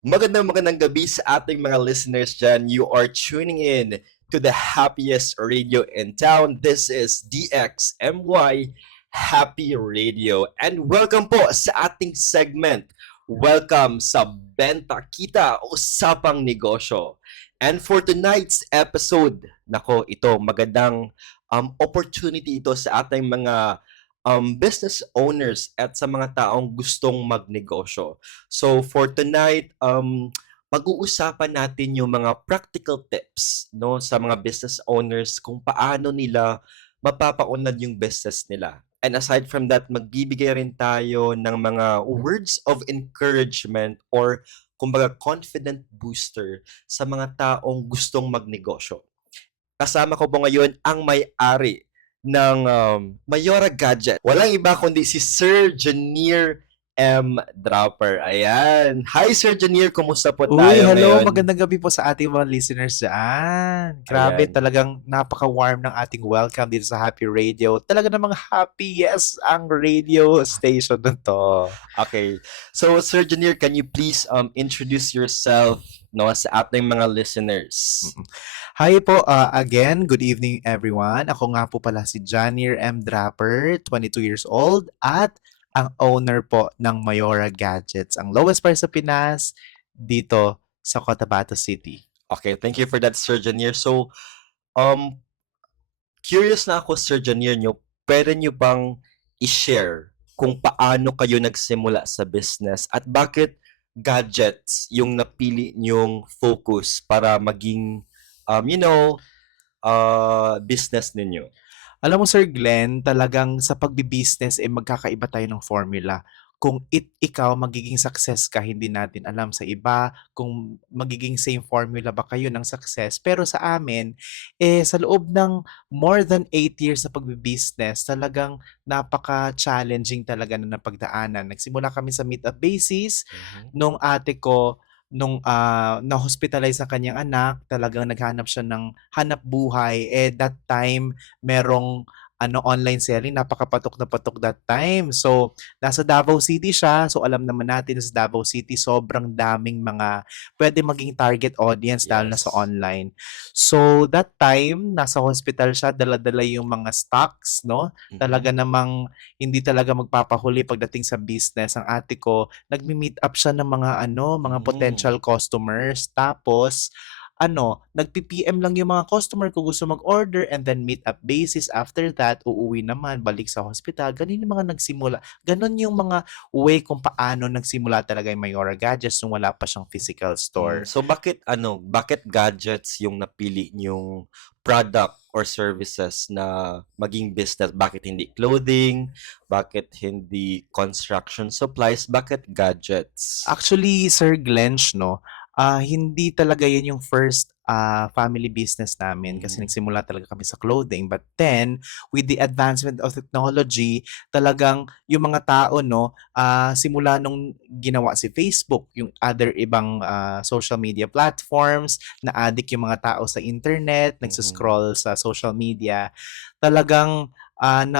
Magandang gabi sa ating mga listeners dyan. You are tuning in to the happiest radio in town. This is DXMY Happy Radio. And welcome po sa ating segment. Welcome sa Benta Kita, Usapang Negosyo. And for tonight's episode, nako, ito, magandang opportunity ito sa ating mga business owners at sa mga taong gustong magnegosyo. So for tonight, pag-uusapan natin yung mga practical tips no sa mga business owners kung paano nila mapapaunlad yung business nila. And aside from that, magbibigay rin tayo ng mga words of encouragement or kumbaga confident booster sa mga taong gustong magnegosyo. Kasama ko po ngayon ang may-ari ng Mayora Gadget. Walang iba kundi si Sir Janier M. Dropper. Ayan. Hi, Sir Janier. Kumusta po Uy, tayo hello. ngayon? Magandang gabi po sa ating mga listeners dyan. Grabe, Ayan. talagang napaka-warm ng ating welcome dito sa Happy Radio. Talaga namang happy, yes, ang radio station na to. Okay. So, Sir Janier, can you please introduce yourself no, sa ating mga listeners? Mm-mm. Hi po, again, good evening everyone. Ako nga po pala si Janier M. Draper, 22 years old, at ang owner po ng Mayora Gadgets, ang lowest price sa Pinas, dito sa Cotabato City. Okay, thank you for that, Sir Janier. So, um, curious na ako, Sir Janier, pwede nyo bang i-share kung paano kayo nagsimula sa business at bakit gadgets yung napili nyong focus para maging, business ninyo? Alam mo Sir Glenn, talagang sa pagbi-business, magkakaiba tayo ng formula. Kung ikaw magiging success ka, hindi natin alam sa iba kung magiging same formula ba kayo ng success. Pero sa amin, sa loob ng more than 8 years na pagbi-business, talagang napaka-challenging talaga na napagdaanan. Nagsimula kami sa meet-up basis Mhm. nung ate ko, nung na-hospitalize ang kanyang anak, talagang naghanap siya ng hanap buhay. That time, merong online selling, napakapatok na patok that time. So, nasa Davao City siya. So, alam naman natin sa Davao City, sobrang daming mga pwede maging target audience dahil na sa Yes. online. So, that time, nasa hospital siya, dala-dala yung mga stocks, no? Talaga Mhm. namang hindi talaga magpapahuli pagdating sa business. Ang ate ko, nagmi-meet up siya ng mga Mm. potential customers. Tapos, nagpi-PM lang yung mga customer kung gusto mag-order and then meet up basis. After that, uuwi naman, balik sa hospital. Ganun yung mga nagsimula. Ganun yung mga way kung paano nagsimula talaga yung Mayora Gadgets nung wala pa siyang physical store. So bakit gadgets yung napili niyong product or services na maging business? Bakit hindi clothing? Bakit hindi construction supplies? Bakit gadgets? Actually, Sir Glench, no, hindi talaga yun yung first family business namin kasi Mm. nagsimula talaga kami sa clothing. But then, with the advancement of technology, talagang yung mga tao, no, simula nung ginawa si Facebook, yung other ibang social media platforms, na-addict yung mga tao sa internet, Mhm. nagsascroll sa social media, talagang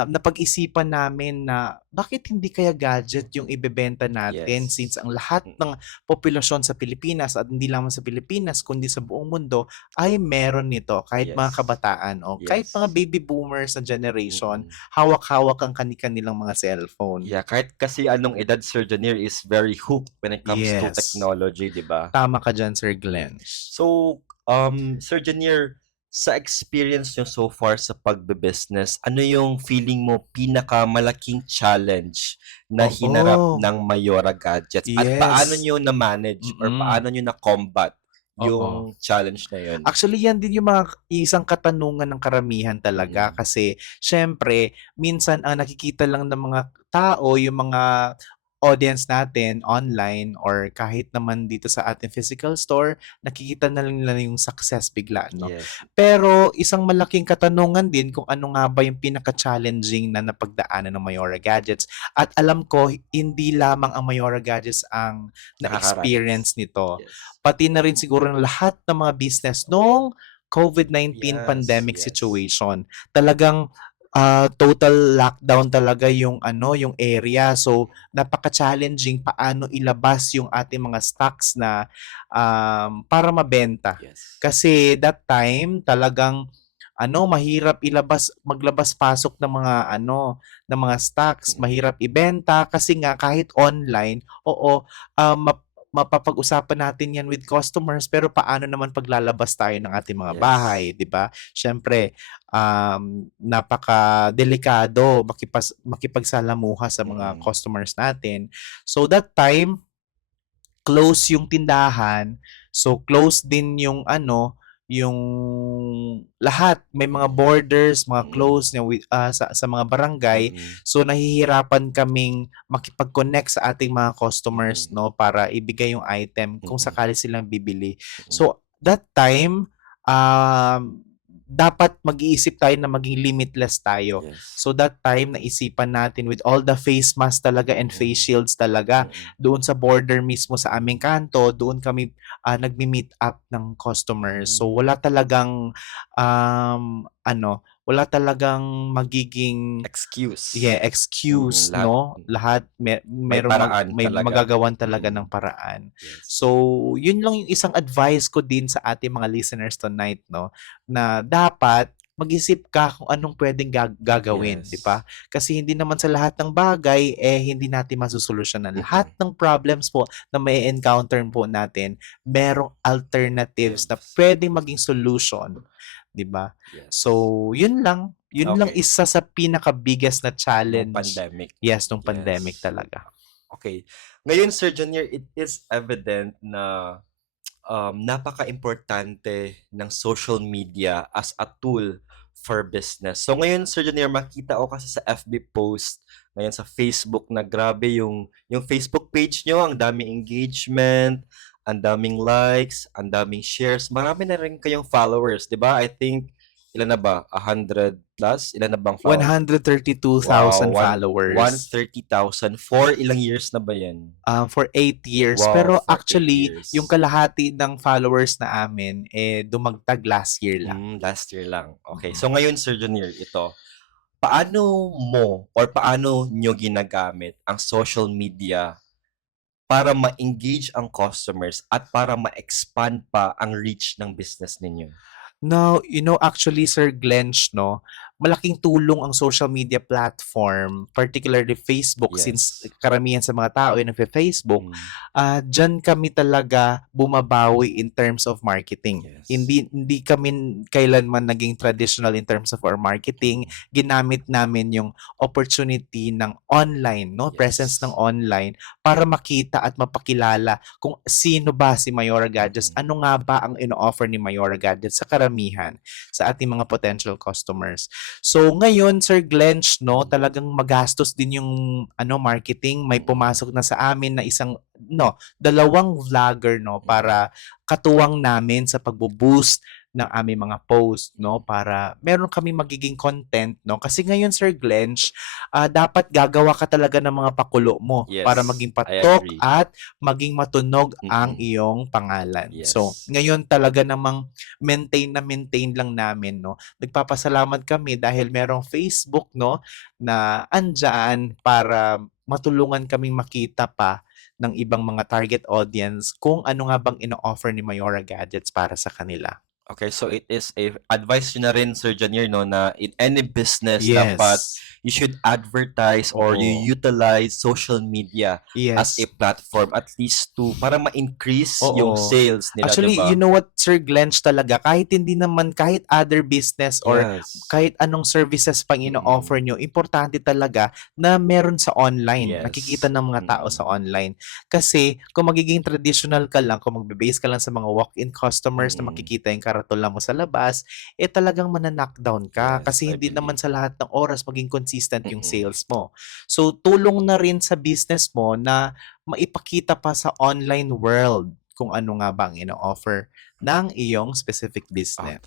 napag-isipan namin na bakit hindi kaya gadget yung ibebenta natin since Yes. ang lahat Mm. ng populasyon sa Pilipinas at hindi lamang sa Pilipinas kundi sa buong mundo ay meron nito kahit mga Yes. kabataan o kahit mga Yes. baby boomers na generation, Mm. hawak-hawak ang kanilang mga cellphone. Yeah, kahit kasi anong edad, Sir Janier is very hooked when it comes to Yes. technology, 'di ba? Tama ka diyan, Sir Mm. Glench. So, Sir Janier, sa experience niyo so far sa pagbe-business, ano yung feeling mo pinakamalaking challenge na hinarap Oo. ng Mayora Gadgets at paano Yes. niyo na-manage or Mm. paano niyo na-combat Oo. yung challenge na yun? Actually, yan din yung mga isang katanungan ng karamihan talaga Mm. kasi siyempre, minsan ang nakikita lang ng mga tao, yung mga audience natin online or kahit naman dito sa ating physical store, nakikita na lang nila yung success bigla, no? Yes. Pero isang malaking katanungan din kung ano nga ba yung pinaka-challenging na napagdaanan ng Mayora Gadgets. At alam ko, hindi lamang ang Mayora Gadgets ang Nakakaranas. na-experience nito, Yes. pati na rin siguro ng lahat ng mga business noong COVID-19 Yes, pandemic yes. situation. Talagang Total lockdown talaga yung ano, yung area. So, napaka-challenging paano ilabas yung ating mga stocks na para mabenta. Yes. Kasi that time talagang ano, mahirap maglabas-pasok ng mga ano, ng mga stocks, Mm. mahirap ibenta kasi nga kahit online, oo, mapapag-usapan natin 'yan with customers pero paano naman paglalabas tayo ng ating mga bahay, Yes. 'di ba? Siyempre, napakadelikado makipagsalamuha sa mga Mm. customers natin. So that time, close yung tindahan. So close din yung ano, yung lahat. May mga Mm. borders, mga Mm. close na sa mga barangay. Mm. So nahihirapan kaming makipag-connect sa ating mga customers Mm. no para ibigay yung item kung Mm. sakali silang bibili. Mm. So that time dapat mag-iisip tayo na maging limitless tayo. Yes. So that time naisipan natin with all the face mask talaga and face Mm. shields talaga Mm. doon sa border mismo sa aming kanto, doon kami nagmi-meet up ng customers. So Hmm. wala talagang wala talagang magiging Excuse. excuse Lahat no. Lahat may merong paraan may talaga. magagawan talaga ng Mm. paraan. Yes. So, yun lang yung isang advice ko din sa ating mga listeners tonight no na dapat mag-isip ka kung anong pwedeng gagawin, 'di Yes. ba? Kasi hindi naman sa lahat ng bagay hindi natin masosolusyonan. Lahat Mm. ng problems po na may encounter po natin, merong alternatives na Yes. pwedeng maging solution, 'di ba? So, Yes. yun lang. Yun lang Okay. isa sa pinaka-biggest na Nung challenge, pandemic. yes, nung pandemic Yes. talaga. Okay. Ngayon, Sir Junior, it is evident na napaka-importante ng social media as a tool for business. So ngayon, Sir Junior, makita ko kasi sa FB post, ngayon sa Facebook na grabe yung Facebook page nyo, ang daming engagement, ang daming likes, ang daming shares, marami na rin kayong followers, di ba? I think, ilan na ba? 100 plus? Ilan na bang followers? 132,000 Wow, followers. 130,000 for ilang years na ba yan? For 8 years. Wow, Pero for 8 actually, yung years. kalahati ng followers na amin, dumagtag last year lang. Last year lang. Okay. Mm. So ngayon, Sir Junior, ito, paano mo or paano nyo ginagamit ang social media para ma-engage ang customers at para ma-expand pa ang reach ng business ninyo? No, actually, Sir Glench, no, malaking tulong ang social media platform, particularly Facebook, since Yes. karamihan sa mga tao ay nagfe-Facebook, Mm. diyan kami talaga bumabawi in terms of marketing. Yes. Hindi kami kailanman naging traditional in terms of our marketing. Mm. Ginamit namin yung opportunity ng online, no, presence ng Yes. online para makita at mapakilala kung sino ba si Mayora Gadgets, Mm. ano nga ba ang ino-offer ni Mayora Gadgets sa karamihan sa ating mga potential customers. So ngayon, Sir Glench, no, Mm. talagang magastos din yung marketing. May Mm. pumasok na sa amin na dalawang vlogger no Mm. para katuwang namin sa pagbo-boost ng aming mga post no para meron kami magiging content no kasi ngayon Sir Glench dapat gagawa ka talaga ng mga pakulo mo para Yes. maging I patok agree. at maging matunog ang Mm. iyong pangalan. So, Yes. ngayon talaga namang maintain lang namin, no? Nagpapasalamat kami dahil merong Facebook, no, na andyan para matulungan kaming makita pa ng ibang mga target audience kung ano nga bang ino-offer ni Mayora Gadgets para sa kanila. Okay, so it is a advice nyo na rin, Sir Janier, no, na in any business, dapat Yes. you should advertise or you Oo. utilize social media as a Yes. platform at least para ma-increase yung Oo. sales nila, di Actually, you ba? know what, Sir Glench, talaga, kahit other business or Yes. kahit anong services pang ino-offer Mm. nyo, importante talaga na meron sa online. Nakikita Yes. ng mga tao sa Mm. online. Kasi kung magiging traditional ka lang, kung magbe-base ka lang sa mga walk-in customers na Mm. makikita yung karatula mo sa labas, talagang mana-knockdown ka. Yes, Kasi I hindi naman believe. sa lahat ng oras maging consistent yung Mm. sales mo. So, tulong na rin sa business mo na maipakita pa sa online world kung ano nga ba ang ino-offer ng iyong specific business.